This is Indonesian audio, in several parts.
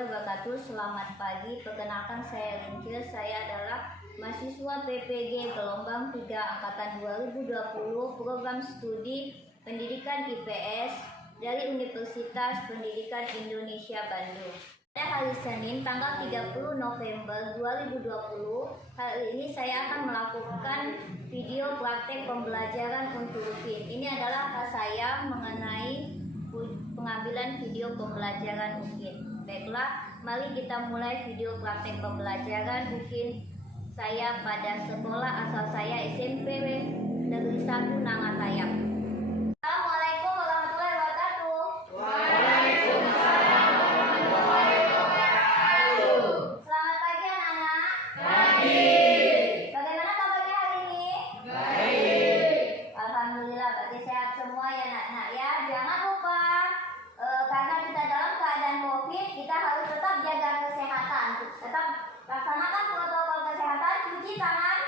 warahmatullahi wabarakatuh. Selamat pagi. Perkenalkan, saya Lincil. Saya adalah mahasiswa PPG gelombang 3 angkatan 2020 program studi pendidikan IPS dari Universitas Pendidikan Indonesia Bandung. Pada hari Senin tanggal 30 November 2020, hari ini saya akan melakukan video praktek pembelajaran untuk UKIN. Ini adalah hak saya mengenai pengambilan video pembelajaran UKIN. Baiklah, mari kita mulai video praktek pembelajaran UKIN saya pada sekolah asal saya SMP Negeri 1 Nangatayap. Assalamualaikum warahmatullahi wabarakatuh. Waalaikumsalam warahmatullahi wabarakatuh. Selamat pagi anak-anak. Pagi. Bagaimana kabarnya hari ini? Baik. Alhamdulillah, pagi sehat semua ya anak-anak ya. Jangan lupa karena kita dalam keadaan COVID, kita harus tetap jaga kesehatan. Tetap laksanakan protokol kesehatan, cuci tangan,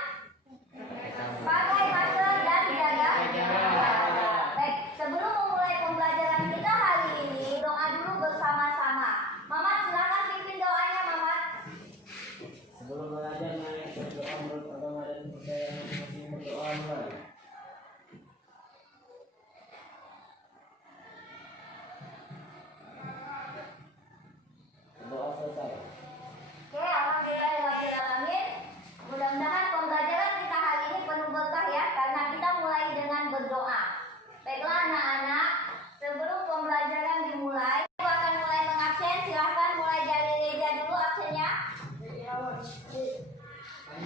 pakai masker dan jaga jarak. Baik, sebelum memulai pembelajaran kita hari ini, doa dulu bersama-sama. Mamat, silakan pimpin doanya, Mamat. Sebelum belajar naik berdoa menurut agama dan kepercayaan masing-masing, berdoa mulai. Berdoa selesai. Oke, alhamdulillahirrahmanirrahim. Mudah-mudahan pembelajaran kita hari ini penuh berkah ya, karena kita mulai dengan berdoa. Baiklah anak-anak, sebelum pembelajaran dimulai, aku akan mulai mengabsen. Silahkan mulai dari Reza dulu absennya.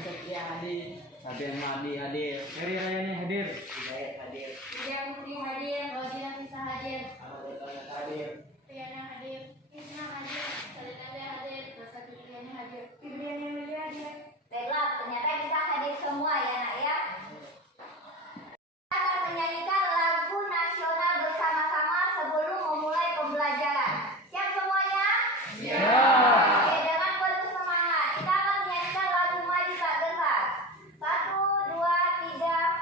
Setia hadir. Sabian Madi hadir. Eri Rayani hadir. Hidayat hadir. Ida Mufti hadir, Rojina Nisa hadir, Ahmad Al hadir. Riana hadir, Isna hadir, Salina hadir, Rosa Fitriani hadir, Fitriani Amelia hadir. Baiklah, ternyata kita hadir semua ya nak ya. Kita akan menyanyikan lagu nasional bersama-sama sebelum memulai pembelajaran. Siap semuanya? Siap. Oke, dengan penuh semangat kita akan menyanyikan lagu Maju Tak Gentar. 1, 2, 3.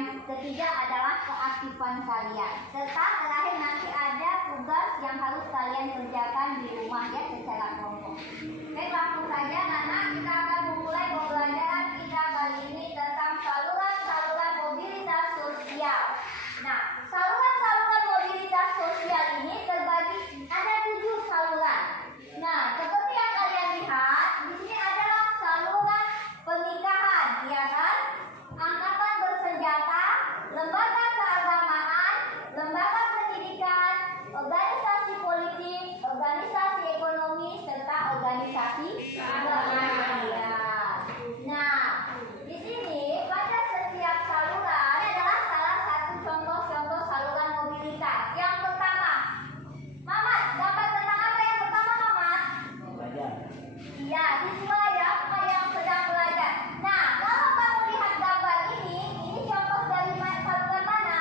Yang ketiga adalah keaktifan kalian. Serta terakhir nanti ada tugas yang harus kalian kerjakan di rumah ya secara kelompok. Baik, langsung saja Nana, kita akan memulai pembelajaran kita kali ini tentang saluran-saluran mobilitas sosial. Nah, saluran-saluran mobilitas sosial ini terbagi ada 7 saluran. Nah, seperti yang kalian lihat, di sini adalah saluran pernikahan, ya kan? Angkatan bersenjata, lembaga keagamaan, lembaga pendidikan, organisasi politik, organisasi ekonomi, serta organisasi kemanusiaan. Nah, di sini pada setiap saluran ini adalah salah satu contoh-contoh saluran mobilitas. Yang pertama, Mamat, gambar tentang apa yang pertama, Mamat? Belajar. Iya, siswa ya, yang sedang belajar. Nah, kalau kamu lihat gambar ini contoh dari saluran mana?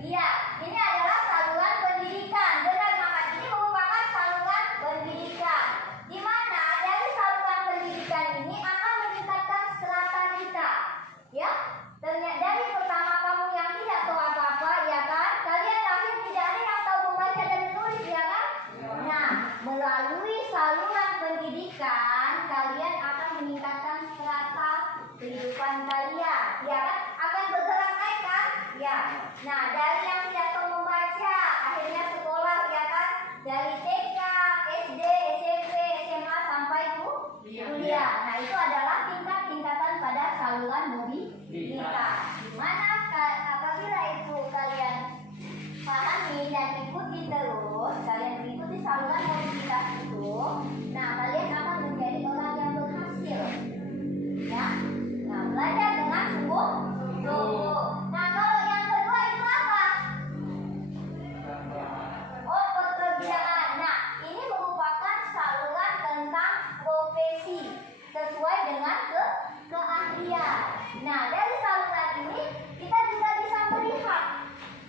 Iya, ini adalah saluran pendidikan. Benar, Mamat, ini merupakan saluran pendidikan. Di mana dari saluran pendidikan ini akan meningkatkan strata kita. Ya, dari pertama kamu yang tidak tahu apa-apa, ya kan? Kalian lahir tidak ada yang tahu membaca dan menulis, ya kan? Nah, melalui saluran pendidikan kalian akan meningkatkan strata kehidupan kalian, ya kan? Akan bergerak naik kan? Ya. Nah, dari yang tidak tahu membaca akhirnya sekolah, ya kan? Dari TK, SD, SMP, SMA sampai kuliah. Nah, itu adalah tingkatan pada saluran mobilitas. Di mana apabila itu kalian pahami dan ikuti terus, kalian mengikuti saluran mobilitas itu, nah kalian akan menjadi orang yang berhasil, ya. Nah, belajar dengan sungguh-sungguh. Nah, kalau yang kedua itu apa? Oh, pekerjaan. Nah, ini merupakan saluran tentang profesi sesuai dengan keahlian. Nah, dari saluran ini kita juga bisa melihat,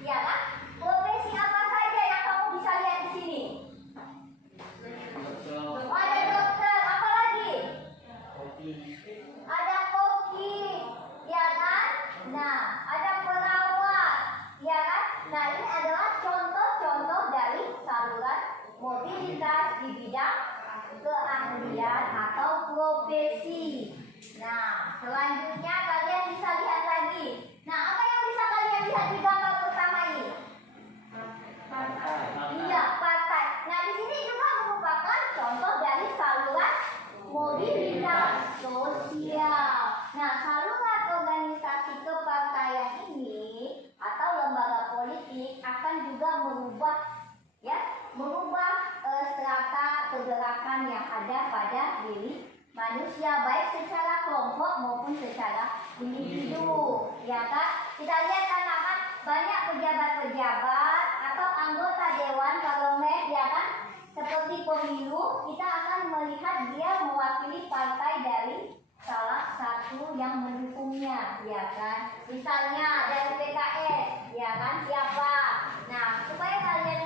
ya kan? Profesi apa saja yang kamu bisa lihat di sini? Ada dokter, apa lagi? Ada koki, ya kan? Nah, ada perawat, ya kan? Nah, ini adalah contoh-contoh dari saluran mobilitas di bidang keahlian atau profesi. Nah, selanjutnya kalian bisa lihat lagi. Nah, apa yang bisa kalian lihat di gambar pertama ini? Iya, partai. Nah, di sini juga merupakan contoh dari saluran mobilitas sosial. Nah, saluran organisasi kepartaian ini atau lembaga politik akan juga merubah strata pergerakan yang ada pada diri manusia, baik secara kelompok maupun secara individu, ya kan? Kita lihat kan banyak pejabat-pejabat atau anggota dewan parlemen, ya kan? Seperti pemilu, kita akan melihat dia mewakili partai dari salah satu yang mendukungnya, ya kan? Misalnya dari PKS, ya kan? Siapa? Nah, supaya kalian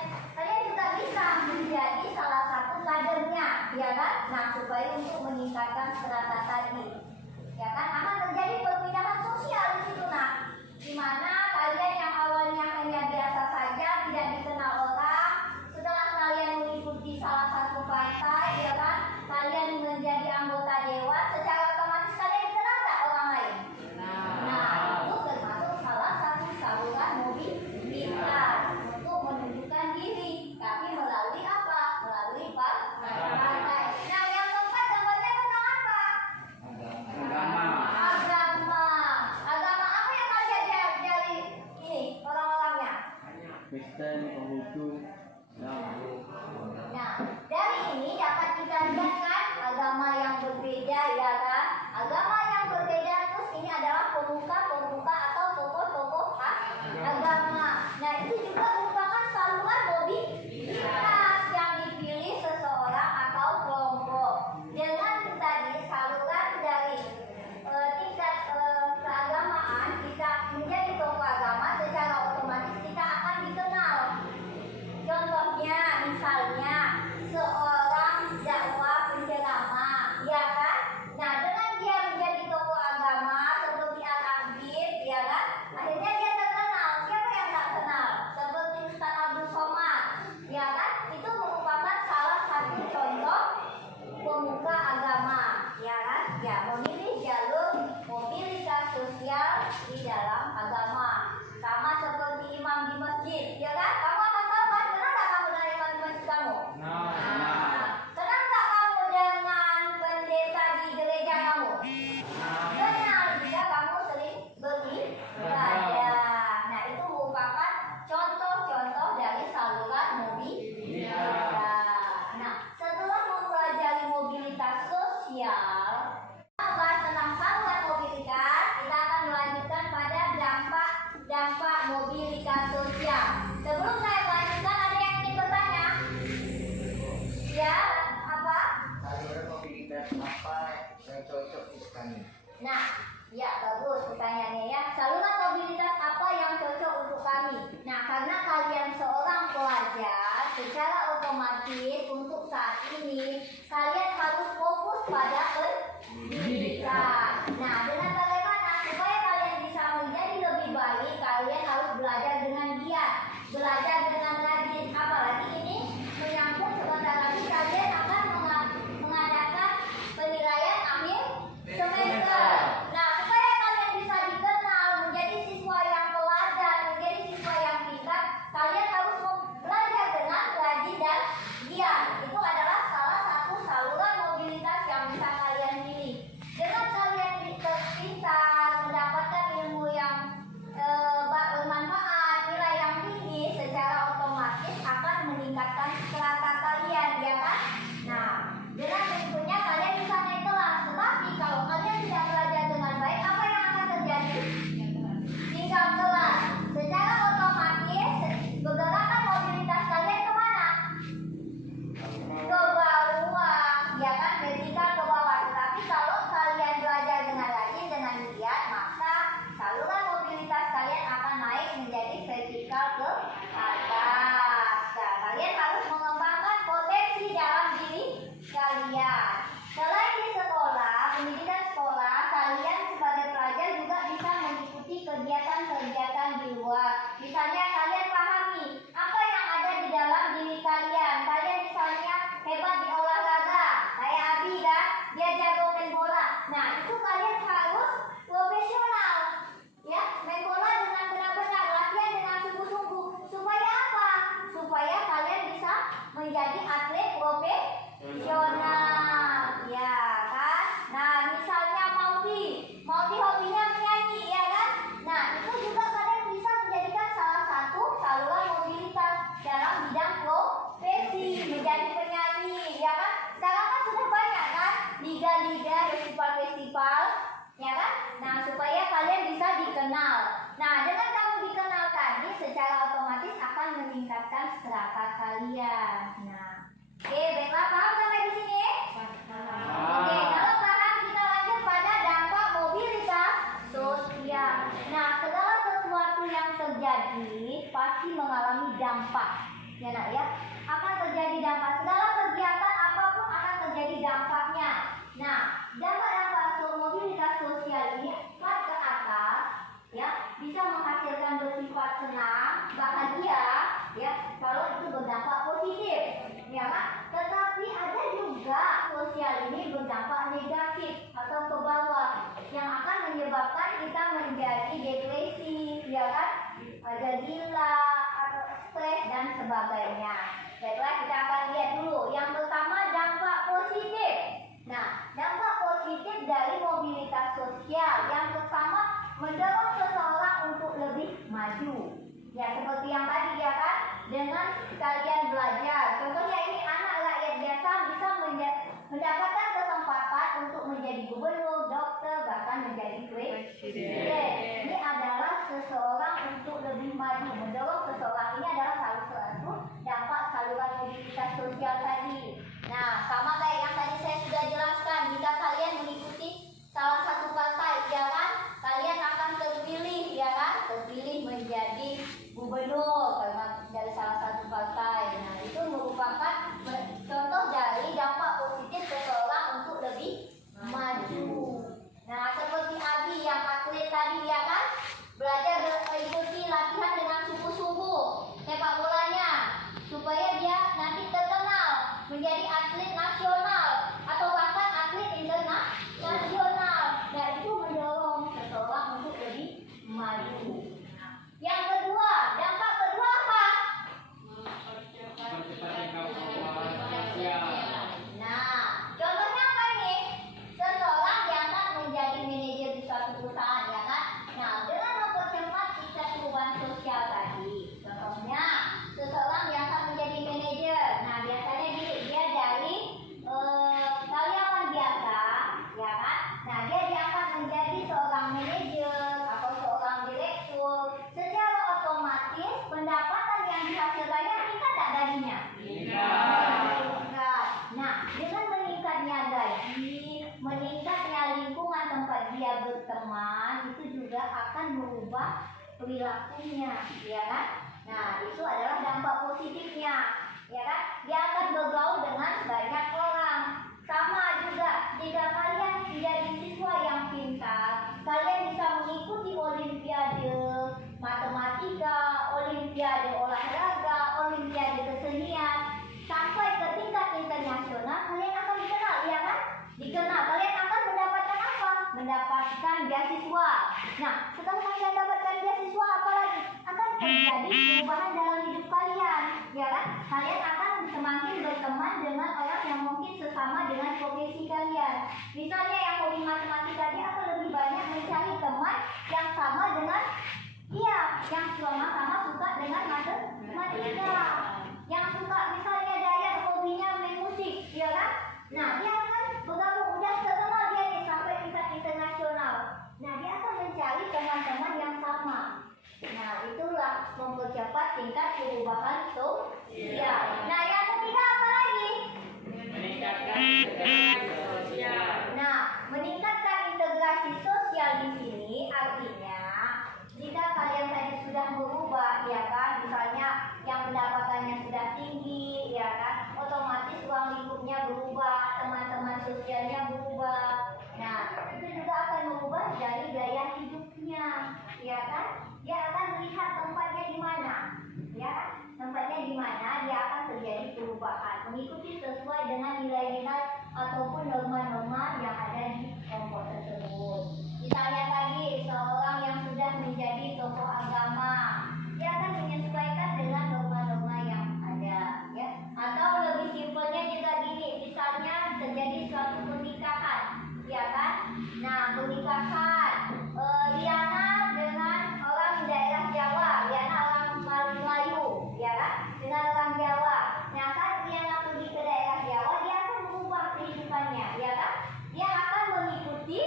juga bisa menjadi salah satu kadernya, ya kan? Nah, supaya untuk meningkatkan strata tadi, ya kan? Akan terjadi perpindahan sosial di situ, nah, di mana kalian yang awalnya hanya biasa saja, tidak dikenal orang, setelah kalian mengikuti salah satu partai, ya kan? Kalian menjadi anggota dewan, secara otomatis kalian dikenal tak orang lain? Nah, itu termasuk salah satu saluran mobilitas untuk menunjukkan diri, tapi melalui apa? Melalui partai. Nah, yang keempat gambarnya tentang apa? Agama. Agama. Agama apa yang kalian jalin ya memilih jalur mobilitas sosial di dalam agama. Sama seperti imam di masjid, ya kan? Kamu akan tahu kan? Kenal nggak kamu dengan imam di masjid kamu? Kenal nggak kamu dengan pendeta di gereja kamu? Kenal juga, kamu sering beribadah. Nah, itu merupakan contoh-contoh dari saluran mobilitas. Nah, setelah mempelajari mobilitas sosial, bahas tentang saluran mobilitas, kita akan melanjutkan pada dampak mobilitas sosial. Sebelum saya melanjutkan, ada yang ingin bertanya? Ya, apa? Saluran mobilitas apa yang cocok untuk kami? Nah, ya bagus pertanyaannya ya. Saluran mobilitas apa yang cocok untuk kami? Nah, karena kalian seorang pelajar, secara otomatis untuk saat ini kalian harus fokus pada pendidikan. Nah, dengan bagaimana supaya kalian bisa menjadi lebih baik, kalian harus belajar dengan giat, belajar dengan rajin. Apalagi ini menyangkut sebentar lagi kalian akan mengadakan penilaian akhir semester. Nah, supaya kalian bisa dikenal menjadi siswa yang teladan, menjadi siswa yang pintar, kalian harus belajar dengan rajin dan giat. Itu adalah salah satu saluran mobilitas yang bisa kalian pilih. Dengan kalian pintar, mendapatkan ilmu yang bermanfaat, nilai yang tinggi, secara otomatis akan meningkatkan strata kalian, ya kan? Nah, dengan berikutnya kalian bisa naik kelas. Tetapi kalau kalian tidak belajar dengan baik, apa yang akan terjadi? Tinggal kelas. Secara otomatis pergerakan mobilitas kalian kemana? Ke bawah, ya kan? Vertikal ke bawah. Tetapi kalau kalian belajar dengan rajin, dengan giat, maka saluran mobilitas kalian akan naik menjadi vertikal ke atas. Nah, kalian harus mengembangkan potensi dalam diri kalian. Selain di sekolah, pendidikan sekolah, kalian sebagai pelajar juga bisa mengikuti kegiatan-kegiatan di luar. Misalnya kalian pahami apa yang ada di dalam diri kalian. Kalian misalnya hebat di olahraga, kayak Abi kan, dia jago main bola. Nah, itu kalian harus profesional, ya, main bola dengan benar-benar, latihan dengan sungguh-sungguh. Supaya apa? Supaya kalian bisa menjadi atlet profesional, ya kan? Nah, misalnya Maudi hobinya menyanyi, ya kan? Nah, itu juga kalian bisa menjadikan salah satu saluran mobilitas dalam bidang profesi, menjadi penyanyi, ya kan? Sekarang kan sudah banyak kan liga-liga, festival-festival, ya kan? Nah, supaya kalian bisa dikenal. Nah, dengan kamu dikenal tadi, secara otomatis akan meningkatkan strata kalian. Nah, oke, baiklah, paham sampai di sini? Oke, kalau paham, kita lanjut pada dampak mobilitas sosial. Nah, segala sesuatu yang terjadi pasti mengalami dampak, ya nak ya. Akan terjadi dampak. Segala kegiatan apapun akan terjadi dampaknya. Nah, dampak-dampak mobilitas sosial ini kan ke atas, ya, bisa menghasilkan bersifat senang, bahagia, ya, kalau itu berdampak positif, ya kan? Tetapi ada juga sosial ini berdampak negatif atau ke bawah yang akan menyebabkan kita menjadi depresi, ya kan? Ada gila atau stres dan sebagainya. Baiklah, kita akan lihat dulu. Yang pertama, dampak positif. Nah, dampak positif dari mobilitas sosial yang pertama mendorong seseorang untuk lebih maju. Ya, seperti yang tadi, ya kan? Dengan kalian belajar. Contohnya ini anak rakyat biasa bisa mendapatkan kesempatan untuk menjadi gubernur, dokter, bahkan menjadi presiden. Ini adalah seseorang untuk lebih maju. Mendorong seseorang ini adalah salah satu dampak saluran mobilitas sosial tadi. Nah, sama kayak yang tadi saya sudah jelaskan, jika kalian mengikuti salah satu partai, ya kan, kalian akan terpilih, ya kan, terpilih menjadi gubernur karena dari salah satu partai. gajinya? Meningkat. Nah, dengan meningkatnya gaji, meningkatnya lingkungan tempat dia berteman, itu juga akan merubah perilakunya, ya kan? Nah, itu adalah dampak positifnya, ya kan? Dia akan bergaul dengan banyak orang. Sama juga, jika kalian menjadi siswa yang pintar, kalian bisa mengikuti olimpiade matematika, olimpiade olahraga, olimpiade kesenian, sampai ke tingkat internasional. Kalian akan dikenal, ya kan? Dikenal. Kalian akan mendapatkan apa? Mendapatkan beasiswa. Nah, setelah kalian dapatkan beasiswa, apa lagi? Akan terjadi perubahan dalam hidup kalian, ya kan? Kalian akan semakin berteman dengan orang yang mungkin sesama dengan profesi kalian. Misalnya yang hobi matematika, dia akan lebih banyak mencari teman yang sama dengan dia, yang sama-sama suka dengan matematika. Yang suka misalnya Dayat hobinya main musik, ya kan? Nah, dia akan bergabung, udah terkenal dia nih sampai tingkat internasional. Nah, dia akan mencari teman-teman yang sama. Nah, itulah mempercepat tingkat perubahan sosial. Nah, yang ketiga apa lagi? Meningkatkan integrasi sosial. Nah, meningkatkan integrasi sosial di sini artinya jika kalian tadi sudah berubah, ya kan, misalnya yang pendapatannya sudah tinggi, ya kan, otomatis ruang lingkupnya berubah, teman-teman sosialnya berubah. Nah, itu juga akan mengubah dari gaya hidupnya, ya kan? Dia akan melihat tempatnya di mana, ya kan? Tempatnya di mana, dia akan terjadi perubahan, mengikuti sesuai dengan nilai-nilai ataupun norma-norma yang ada di kelompok tersebut. Misalnya tadi seorang yang sudah menjadi tokoh agama, dia akan menyesuaikan dengan norma-norma yang ada, ya. Atau lebih simpelnya juga gini, misalnya terjadi suatu pernikahan, ya kan? Nah, pernikahan Diana dengan orang daerah Jawa, Diana orang Melayu, ya kan? Dengan orang Jawa. Nah, saat Diana pergi ke daerah Jawa, dia akan mengubah kehidupannya, ya kan? Dia akan mengikuti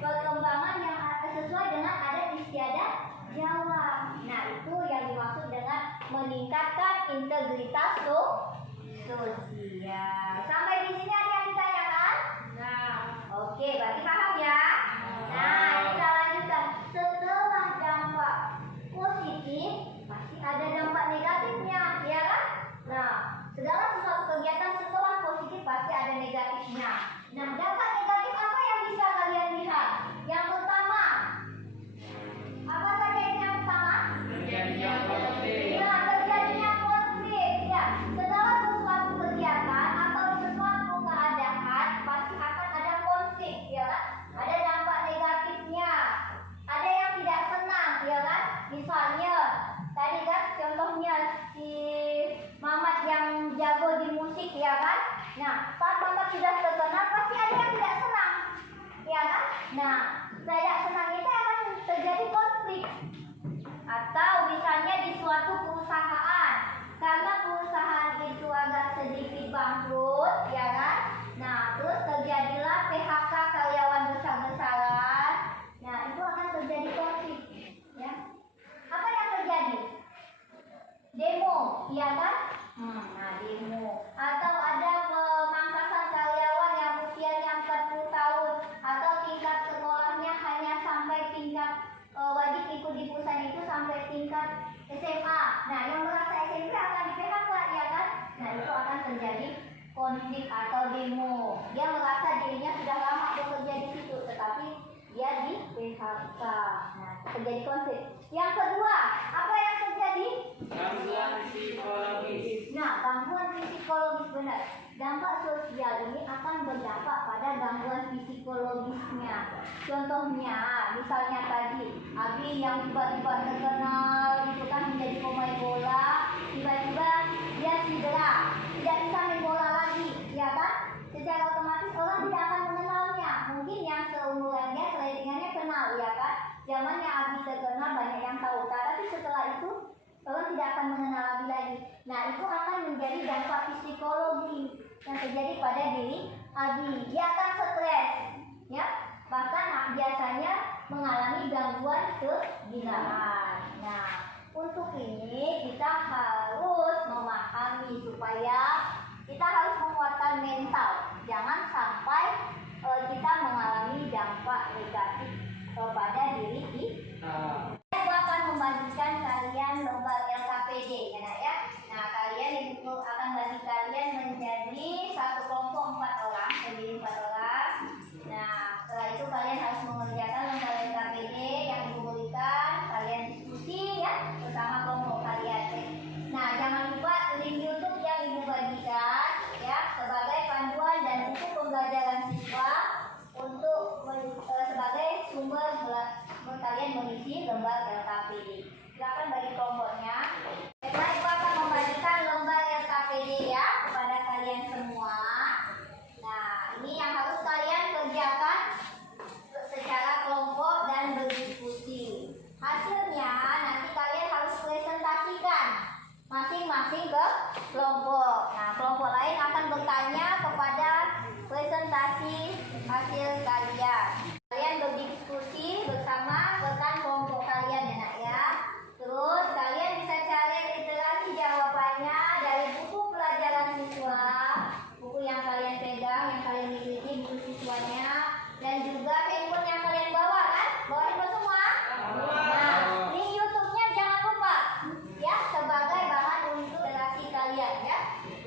perkembangan yang sesuai dengan adat istiadat Jawa. Nah, itu yang dimaksud dengan meningkatkan integritas sosial. Sampai di sini ada yang ditanyakan? Nah, oke, berarti paham ya? Nah, kita lanjutkan. Setelah dampak positif, pasti ada dampak negatifnya, ya kan? Nah, segala sesuatu kegiatan setelah positif pasti ada negatifnya. Nah, dampak negatif apa yang bisa kalian lihat? Yang pertama, apa saja ini yang pertama? Terjadinya konflik. Ya, terjadinya konflik. Ya, segala sesuatu kegiatan atau sesuatu keadaan pasti akan ada konflik, ya kan? Ada dampak negatifnya. Ada yang tidak senang, ya kan? Misalnya, tadi kan contohnya si Mamat yang jago di musik, ya kan? Nah, saat Mamat sudah terkenal pasti ada yang tidak senang, ya kan? Nah, tidak senang itu akan terjadi konflik. Atau misalnya di suatu perusahaan, karena perusahaan itu agak sedikit bangkrut, ya kan? Nah, terus terjadilah PHK karyawan besar-besaran. Nah, itu akan terjadi konflik, ya. Apa yang terjadi? Demo, ya kan? Nah, demo. Atau ada pemangkasan karyawan yang usianya 40 tahun atau tingkat sekolahnya hanya sampai tingkat wajib ikut di perusahaan itu sampai tingkat SMA. Nah, yang merasa SMP akan di PHK, ya kan? Nah, itu akan terjadi konflik atau demo. Dia merasa dirinya sudah lama bekerja di situ, tetapi dia di PHK. Nah, terjadi konflik. Yang kedua, apa yang terjadi? Gangguan psikologis. Nah, gangguan psikologis benar. Dampak sosial ini akan berdampak pada gangguan psikologisnya. Contohnya, misalnya tadi, Abi yang tiba-tiba terkenal itu kan menjadi pemain bola, tiba-tiba dia cedera, tidak bisa main bola lagi, ya kan? Secara otomatis orang tidak akan mengenalnya. Mungkin yang seumurannya, selentingannya kenal, ya kan? Zamannya Abi terkenal banyak yang tahu, tapi setelah itu orang tidak akan mengenal Abi lagi. Nah, itu akan menjadi dampak psikologi yang terjadi pada diri Abi. Dia akan stres, ya. Bahkan biasanya mengalami gangguan kegilaan. Nah, untuk ini kita harus memahami supaya kita harus menguatkan mental. Jangan sampai kita mengalami dampak negatif pada diri kita. Saya akan membagikan kalian lomba LKPD ya nak ya. Nah kalian ibu akan bagi kalian menjadi satu kelompok 4 orang, terdiri 4 orang. Nah setelah itu kalian harus mengerjakan lomba LKPD yang ibu berikan. Kalian diskusi ya bersama kelompok kalian. Nah jangan lupa link YouTube yang ibu bagikan ya sebagai panduan dan buku pembelajaran siswa untuk sebagai sumber kalian mengisi lomba LKPD. Silakan bagi kelompoknya. Baik, Ibu akan membagikan lomba LKPD ya kepada kalian semua. Nah, ini yang harus kalian kerjakan secara kelompok dan berdiskusi. Hasilnya nanti kalian harus presentasikan masing-masing ke kelompok. Nah, kelompok lain akan bertanya kepada presentasi hasil kalian. Kalian berdiskusi bersama rekan kelompok kalian ya nak ya. Terus kalian bisa cari literasi jawabannya dari buku pelajaran siswa, buku yang kalian pegang, yang kalian miliki, buku siswanya, dan juga handphone yang kalian bawa kan? Bawa handphone semua? Nah, link YouTube-nya jangan lupa ya sebagai bahan untuk literasi kalian ya.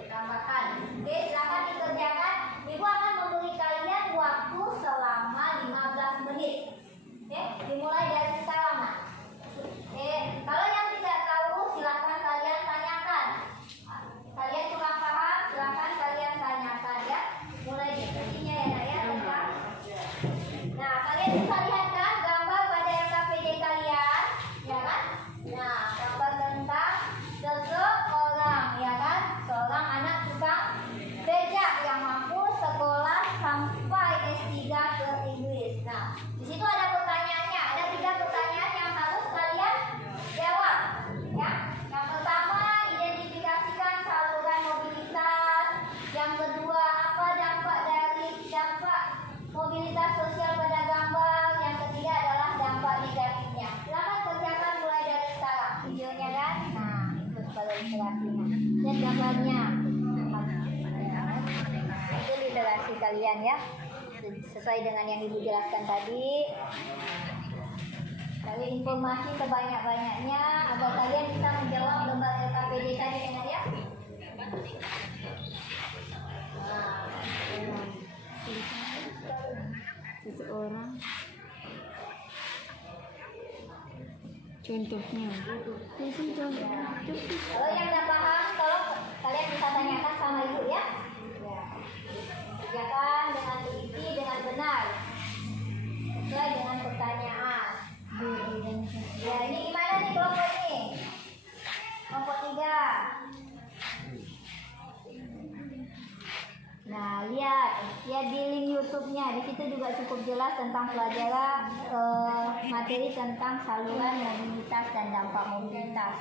Tambahkan. Oke, silakan dikerjakan. Ibu akan memberi kalian waktu selama 15 menit. Oke, dimulai dari sekarang. Nah. Oke, kalau yang tidak tahu silakan kalian tanyakan. Kalian kurang paham, silakan kalian tanyakan ya. Mulai diskusinya ya nak ya tentang. Nah, kalian bisa lihat kan gambar pada LKPD kalian, ya kan? Nah, gambar tentang seseorang, ya kan? Seorang anak tukang becak yang mampu sekolah sampai S3 ke Inggris. Nah, di situ ada pertanyaannya, ada 3 pertanyaan yang harus kalian jawab. Ya, yang pertama identifikasikan saluran mobilitas. Yang kedua apa dampak mobilitas sosial pada gambar. Yang ketiga adalah dampak negatifnya. Silakan kerjakan mulai dari sekarang videonya kan. Nah, itu sebagai ilustrasinya dan gambarnya. Itu literasi kalian ya sesuai dengan yang ibu jelaskan tadi. Cari informasi sebanyak-banyaknya agar kalian bisa menjawab lomba LKPD tadi ya. Seseorang contohnya Kalau yang tidak paham tolong kalian bisa tanyakan sama ibu ya. Kerjakan dengan teliti, dengan benar sesuai dengan pertanyaan. Ya ini gimana nih kelompok ini? Kelompok 3. Nah lihat di link YouTube-nya, di situ juga cukup jelas tentang pelajaran materi tentang saluran mobilitas dan dampak mobilitas.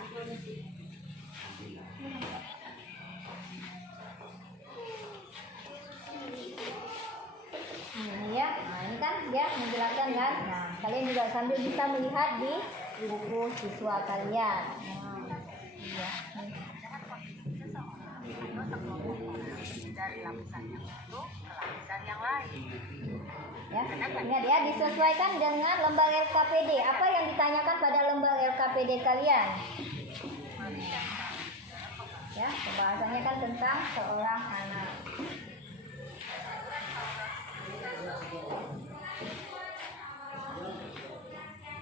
Ya, nah ini kan dia menjelaskan kan. Nah kalian juga sambil bisa melihat di buku siswa kalian. Ya. dari lapisan yang satu ke lapisan yang lain. Ya, ingat ya, disesuaikan dengan lembar LKPD. Apa yang ditanyakan pada lembar LKPD kalian? Ya, pembahasannya kan tentang seorang anak.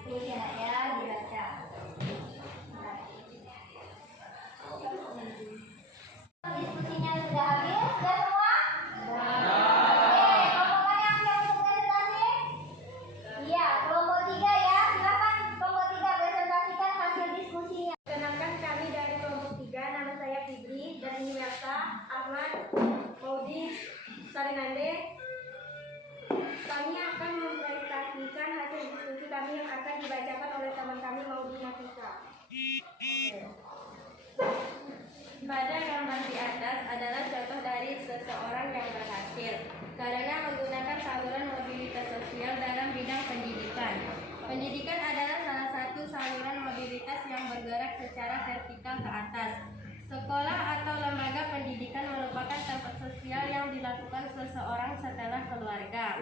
Terus ya nak ya, dibaca. Diskusinya sudah habis, sudah semua? Oke, kelompok mana yang siap untuk presentasi? Iya, kelompok 3 ya. Silakan kelompok 3 presentasikan hasil diskusinya. Perkenalkan kami dari kelompok 3, nama saya Fitri dan ini Melsa, Ahmad, dilakukan seseorang setelah keluarga.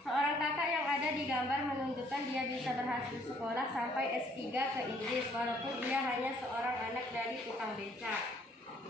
Seorang kakak yang ada di gambar menunjukkan dia bisa berhasil sekolah sampai S3 ke Inggris walaupun dia hanya seorang anak dari tukang becak.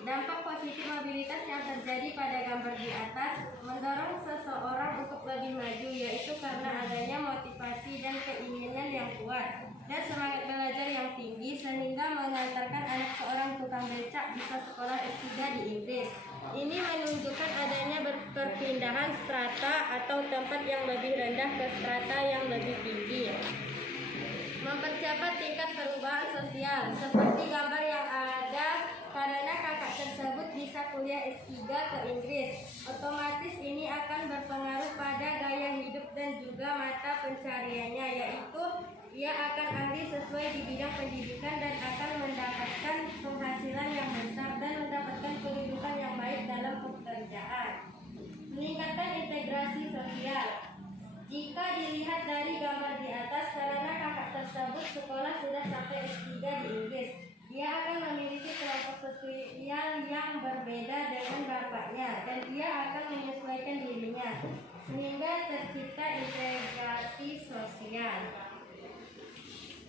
Dampak positif mobilitas yang terjadi pada gambar di atas mendorong seseorang untuk lebih maju, yaitu karena adanya motivasi dan keinginan yang kuat dan semangat belajar yang tinggi sehingga mengantarkan anak seorang tukang becak bisa sekolah S3 di Inggris. Ini menunjukkan adanya perpindahan strata atau tempat yang lebih rendah ke strata yang lebih tinggi. Mempercepat tingkat perubahan sosial seperti gambar yang ada, karena kakak tersebut bisa kuliah S3 ke Inggris, otomatis ini akan berpengaruh pada gaya hidup dan juga mata pencariannya, yaitu ia akan ahli sesuai di bidang pendidikan dan akan mendapatkan penghasilan yang besar dan mendapatkan kedudukan yang baik dalam pekerjaan. Meningkatkan integrasi sosial. Jika dilihat dari gambar di atas, karena kakak tersebut sekolah sudah sampai S3 di Inggris, dia akan memiliki kelompok sosial yang berbeda dengan bapaknya dan dia akan menyesuaikan dirinya sehingga tercipta integrasi sosial.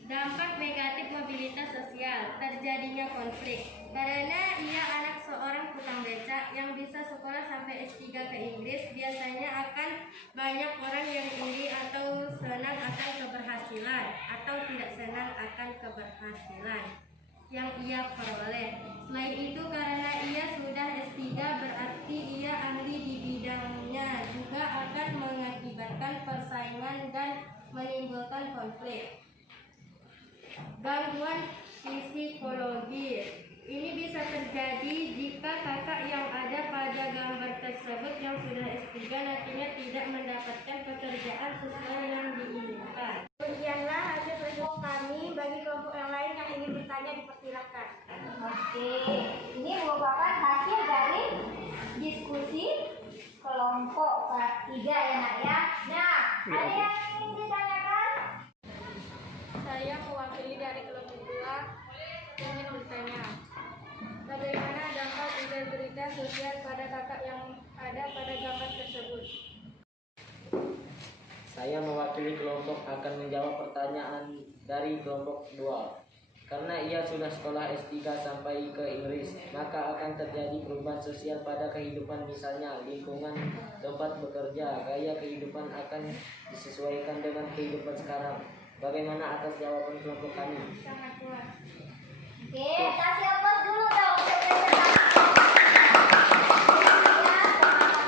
Dampak negatif mobilitas sosial, terjadinya konflik. Karena ia anak seorang tukang becak yang bisa sekolah sampai S3 ke Inggris, biasanya akan banyak orang yang iri atau senang akan keberhasilan atau tidak senang akan keberhasilan yang ia peroleh. Selain itu, karena ia sudah S3 berarti ia ahli di bidangnya, juga akan mengakibatkan persaingan dan menimbulkan konflik. Gangguan psikologi. Ini bisa terjadi jika kakak yang ada pada gambar tersebut yang sudah S3 nantinya tidak mendapatkan pekerjaan sesuai yang diinginkan. Demikianlah hasil kelompok kami. Bagi kelompok yang lain yang ingin bertanya dipersilakan. Oke, ini merupakan hasil dari diskusi kelompok 3 ya nak ya. Nah, ada yang ingin ditanyakan? Saya mewakili dari kelompok 2 ingin bertanya, bagaimana dampak integritas sosial pada kakak yang ada pada gambar tersebut? Saya mewakili kelompok akan menjawab pertanyaan dari kelompok 2. Karena ia sudah sekolah S3 sampai ke Inggris, maka akan terjadi perubahan sosial pada kehidupan, misalnya lingkungan tempat bekerja, gaya kehidupan akan disesuaikan dengan kehidupan sekarang. Bagaimana atas jawaban kelompok kami? Sangat kuat. Oke, kasih aplaus dulu dong untuk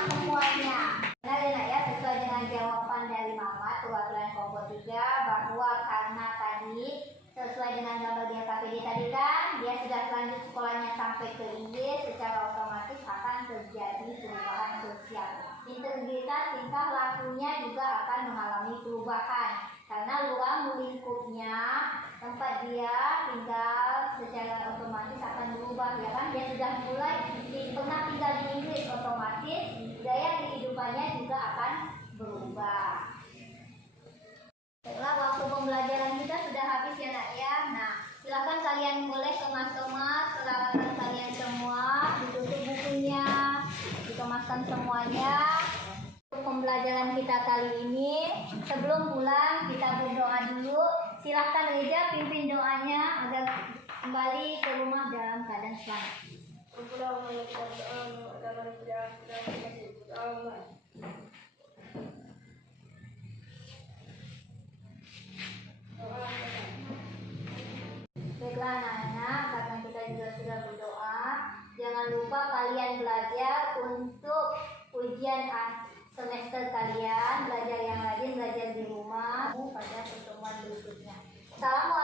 semuanya. Nah, ya, sesuai dengan jawaban dari Mama, perwakilan kelompok 3, bahwa karena tadi sesuai dengan gambar di KPD tadi kan, dia sudah lanjut sekolahnya sampai ke Inggris, secara otomatis akan terjadi perubahan sosial. Integritas tingkah lakunya juga akan mengalami perubahan karena ruang lingkupnya tempat dia tinggal secara otomatis akan berubah, ya kan? Dia sudah mulai pernah tinggal di Inggris, otomatis gaya kehidupannya juga akan berubah. Baiklah, waktu pembelajaran kita sudah habis ya nak ya. Nah, silakan kalian boleh kemas-kemas peralatan kalian semua, ditutup bukunya, dikemaskan semuanya. Untuk pembelajaran kita kali ini, sebelum pulang kita berdoa dulu. Silahkan Reza pimpin doanya agar kembali ke rumah dalam keadaan selamat. Baiklah anak-anak, karena kita juga sudah berdoa, jangan lupa kalian belajar untuk ujian semester kalian, belajar yang rajin, belajar di rumah pada pertemuan berikutnya. Assalamualaikum.